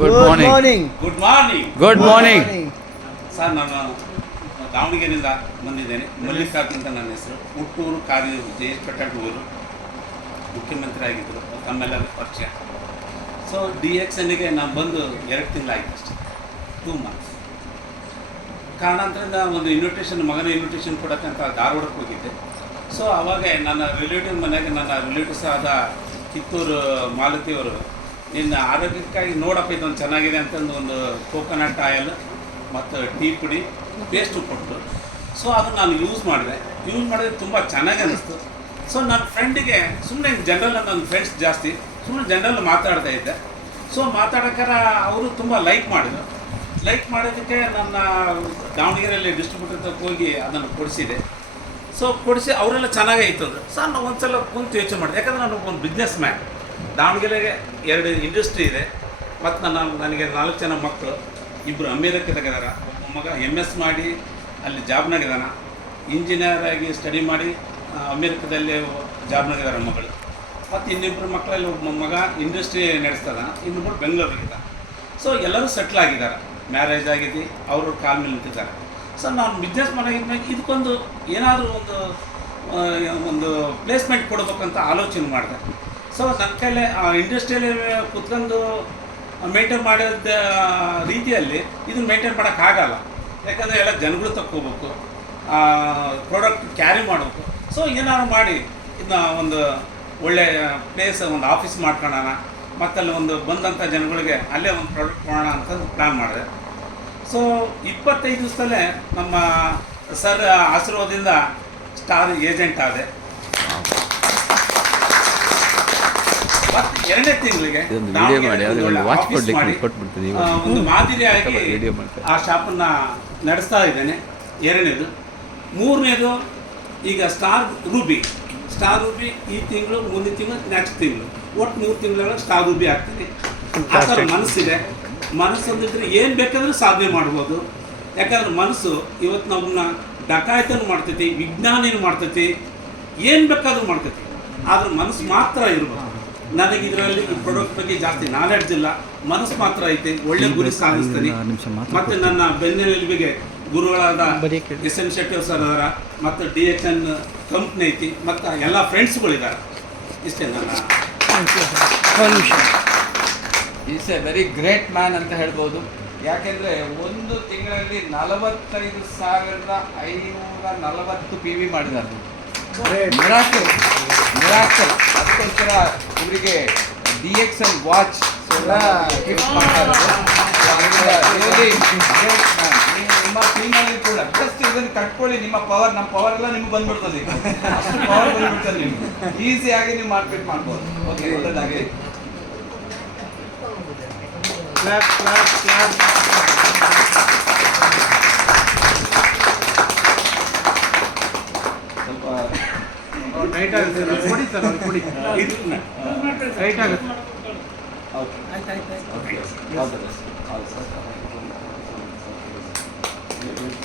Good morning. Good morning. Good morning. Sir, ನಾನು ದಾವಣಗೆರೆಯಿಂದ ಬಂದಿದ್ದೇನೆ. ಮಲ್ಲಿಕಾರ್ಜುನ್ ಅಂತ ನನ್ನ ಹೆಸರು. ಹುಟ್ಟೂರು ಕಾರ್ಯ ಜಯಪಟ್ಟಣ ಊರು. ಮುಖ್ಯಮಂತ್ರಿ ಆಗಿದ್ದರು, ತಮ್ಮೆಲ್ಲರ ಪರಿಚಯ. ಸೊ DXNಗೆ ನಾನು ಬಂದು 2 ತಿಂಗಳಾಯಿತು ಅಷ್ಟೇ, 2 ಮಂತ್ಸ್. ಕಾರಣಾಂತರದಿಂದ ಒಂದು ಮಗನ ಇನ್ವಿಟೇಷನ್ ಕೊಡೋಕ್ಕೆ ಅಂತ ಧಾರವಾಡಕ್ಕೆ ಹೋಗಿದ್ದೆ. ಸೊ ಆವಾಗ ನನ್ನ ರಿಲೇಟಿವ್ ಮನೆಗೆ ನನ್ನ ರಿಲೇಟಿವ್ಸ್ ಆದ ಕಿತ್ತೂರು ಮಾಲತಿಯವರು, ನಿನ್ನ ಆರೋಗ್ಯಕ್ಕಾಗಿ ನೋಡಪ್ಪ ಇದೊಂದು ಚೆನ್ನಾಗಿದೆ ಅಂತಂದು ಒಂದು ಕೋಕೋನಟ್ ಆಯಿಲ್ ಮತ್ತು ಟೀ ಪುಡಿ ಪೇಸ್ಟು ಕೊಟ್ಟರು. ಸೊ ಅದನ್ನು ನಾನು ಯೂಸ್ ಮಾಡಿದ್ರೆ ತುಂಬ ಚೆನ್ನಾಗಿ ಅನ್ನಿಸ್ತು. ಸೊ ನನ್ನ ಫ್ರೆಂಡಿಗೆ ಸುಮ್ಮನೆ ಜನರಲ್, ನನ್ನ ಫ್ರೆಂಡ್ಸ್ ಜಾಸ್ತಿ ಸುಮ್ಮನೆ ಜನರಲ್ ಮಾತಾಡ್ತಾ ಇದ್ದೆ. ಸೊ ಮಾತಾಡೋಕ್ಕಾರ ಅವರು ತುಂಬ ಲೈಕ್ ಮಾಡೋದಕ್ಕೆ ನನ್ನ ದಾವಣಗೆರೆಯಲ್ಲಿ ಡಿಸ್ಟ್ರಿಬ್ಯೂಟರ್ ಹೋಗಿ ಅದನ್ನು ಕೊಡಿಸಿದೆ. ಸೊ ಕೊಡಿಸಿ ಅವರೆಲ್ಲ ಚೆನ್ನಾಗೈತು ಅಂದರು. ಸರ್ ನಾವು ಒಂದು ಸಲ ಕುಂತು ಯೋಚನೆ ಮಾಡಿದೆ, ಯಾಕಂದರೆ ನಾನು ಒಂದು ಬಿಸ್ನೆಸ್ ಮ್ಯಾನ್. ದಾವಣಗೆರೆಗೆ 2 ಇಂಡಸ್ಟ್ರಿ ಇದೆ, ಮತ್ತು ನನಗೆ 4 ಜನ ಮಕ್ಕಳು. 2 ಅಮೇರಿಕದಾಗಿದ್ದಾರೆ. ಒಬ್ಬ ಮಗ MS ಮಾಡಿ ಅಲ್ಲಿ ಜಾಬ್ನಾಗಿದ್ದಾನೆ, ಇಂಜಿನಿಯರ್ ಆಗಿ ಸ್ಟಡಿ ಮಾಡಿ ಅಮೇರಿಕದಲ್ಲಿ ಜಾಬ್ನಾಗಿದ್ದಾರೆ ಮಗಳು. ಮತ್ತು ಇನ್ನಿಬ್ಬರು ಮಕ್ಕಳಲ್ಲಿ ಒಬ್ಬ ಮಗ ಇಂಡಸ್ಟ್ರಿ ನಡೆಸ್ತದ, ಇನ್ನೊಬ್ಬರು ಬೆಂಗಳೂರಿಗಿದ್ದಾರೆ. ಸೊ ಎಲ್ಲರೂ ಸೆಟ್ಲ್ ಆಗಿದ್ದಾರೆ, ಮ್ಯಾರೇಜ್ ಆಗಿದೆ, ಅವರು ಕಾಲ ಮೇಲೆ ನಿಂತಿದ್ದಾರೆ. ಸೊ ನಾನು ಬಿಸ್ನೆಸ್ ಮಾಡೋದ್ಮೇಲೆ ಇದಕ್ಕೊಂದು ಏನಾದರೂ ಒಂದು ಪ್ಲೇಸ್ಮೆಂಟ್ ಕೊಡಬೇಕಂತ ಆಲೋಚನೆ ಮಾಡಿದೆ. ಸೊ ನನ್ನ ಕೈಲೇ ಆ ಇಂಡಸ್ಟ್ರಿಯಲ್ಲಿ ಕುತ್ಕೊಂಡು ಮೇಂಟೈನ್ ಮಾಡಿದ ರೀತಿಯಲ್ಲಿ ಇದನ್ನು ಮೇಂಟೈನ್ ಮಾಡೋಕ್ಕಾಗಲ್ಲ. ಯಾಕಂದರೆ ಎಲ್ಲ ಜನಗಳು ತಕ್ಕೋಬೇಕು, ಪ್ರಾಡಕ್ಟ್ ಕ್ಯಾರಿ ಮಾಡಬೇಕು. ಸೊ ಏನಾದ್ರು ಮಾಡಿ ಇದನ್ನ ಒಂದು ಒಳ್ಳೆಯ ಪ್ಲೇಸ್, ಒಂದು ಆಫೀಸ್ ಮಾಡ್ಕೊಳ್ಳೋಣ, ಮತ್ತಲ್ಲಿ ಒಂದು ಬಂದಂಥ ಜನಗಳಿಗೆ ಅಲ್ಲೇ ಒಂದು ಪ್ರಾಡಕ್ಟ್ ಕೊಡೋಣ ಅಂತ ಪ್ಲ್ಯಾನ್ ಮಾಡಿದೆ. ಸೊ 25 ದಿವಸದಲ್ಲೇ ನಮ್ಮ ಸರ್ ಆಶೀರ್ವಾದದಿಂದ ಸ್ಟಾರ್ ಏಜೆಂಟ್ ಆದೆ. ಮತ್ತು 2ನೇ ತಿಂಗಳಿಗೆ ಒಂದು ಮಾದರಿಯಾಗಿ ಆ ಶಾಪನ್ನು ನಡೆಸ್ತಾ ಇದ್ದೇನೆ. 2ನೇದು. 3ನೇದು ಈಗ ಸ್ಟಾರ್ ರೂಬಿ ಈ ತಿಂಗಳು, ಮುಂದಿನ ತಿಂಗಳು, ನೆಕ್ಸ್ಟ್ ತಿಂಗಳು, ಒಟ್ಟು 3 ತಿಂಗಳ ಸ್ಟಾರ್ ರೂಬಿ ಆಗ್ತೀನಿ. ಆ ಥರ ಮನಸ್ಸಿದೆ. ಮನಸ್ಸು ಅಂದಿದ್ರೆ ಏನು ಬೇಕಾದರೂ ಸಾಧನೆ ಮಾಡ್ಬೋದು. ಯಾಕಂದ್ರೆ ಮನಸ್ಸು ಇವತ್ತು ನಮ್ಮನ್ನ ಡಕಾಯಿತನೂ ಮಾಡ್ತೈತಿ, ವಿಜ್ಞಾನಿನೂ ಮಾಡ್ತೈತಿ, ಏನು ಬೇಕಾದರೂ ಮಾಡ್ತೈತಿ. ಆದ್ರೆ ಮನಸ್ಸು ಮಾತ್ರ ಇರ್ಬೋದು. ನನಗೆ ಇದರಲ್ಲಿ ಈ ಪ್ರಾಡಕ್ಟ್ ಬಗ್ಗೆ ಜಾಸ್ತಿ ನಾಲೆಡ್ಜ್ ಇಲ್ಲ, ಮನಸ್ಸು ಮಾತ್ರ ಐತೆ. ಒಳ್ಳೆ ಗುರಿ ಸಾಧಿಸ್ತೀನಿ. ಮತ್ತು ನನ್ನ ಬೆನ್ನೆಲುಬಿಗೆ ಗುರುಗಳಾದ SN ಶೆಟ್ಟಿ ಸರ್ ಅದರ, ಮತ್ತು DXN ಕಂಪ್ನಿ ಐತಿ, ಮತ್ತು ಎಲ್ಲ ಫ್ರೆಂಡ್ಸ್ಗಳಿದ್ದಾರೆ. ಇಷ್ಟೇ ನನ್ನ. Is A very great man ಅಂತ ಹೇಳ್ಬೋದು. ಯಾಕೆಂದರೆ 1 ತಿಂಗಳಲ್ಲಿ 45,540 PV ಮಾಡಿದ್ದಾರೆ. ಮಿರಾಕಲ್. ಅದಕ್ಕೋಸ್ಕರ ಇವರಿಗೆ DXN ವಾಚ್ ಗಿಫ್ಟ್ ಮಾಡ್ತಾರೆ. ನಿಮ್ಮ ಟೀಮಲ್ಲಿ ಕೂಡ ಜಸ್ಟ್ ಇದನ್ನು ಕಟ್ಕೊಳ್ಳಿ, ನಿಮ್ಮ ಪವರ್, ನಮ್ಮ ಪವರ್ ಎಲ್ಲ ನಿಮ್ಗೆ ಬಂದ್ಬಿಡ್ತದೆ. ಅಷ್ಟು ಪವರ್ ಬಂದ್ಬಿಡ್ತದೆ ನಿಮ್ಗೆ. ಈಸಿಯಾಗಿ ನೀವು ಮಾರ್ಕೆಟ್ ಮಾಡ್ಬೋದು. ಓಕೆ, ಒಳ್ಳೆಯದಾಗಿ. ಸ್ವಲ್ಪ ಟೈಟ್ ಆಗುತ್ತೆ, ಕೊಡಿ ಸರ್, ಕೊಡಿ. ಟೈಟ್ ಆಗುತ್ತೆ.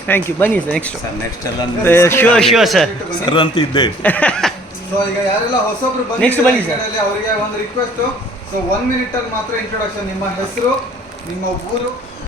Thank you. ಬನ್ನಿ ಸರ್, ನೆಕ್ಸ್ಟ್ ಎಲ್ಲ ಶೂರ್ ಸರ್ ಅಂತ ಇದ್ದೆ. ಸೊ ಈಗ ಯಾರೆಲ್ಲ ಹೊಸಬ್ರು Next ಬನ್ನಿ ಸರ್. ಅವರಿಗೆ ಒಂದು ರಿಕ್ವೆಸ್ಟ್. ಸೊ 1 ಮಿನಿಟ್ ಅಲ್ಲಿ ಮಾತ್ರ ಇಂಟ್ರೊಡಕ್ಷನ್. ನಿಮ್ಮ ಹೆಸರು, ನಿಮ್ಮ ಊರು,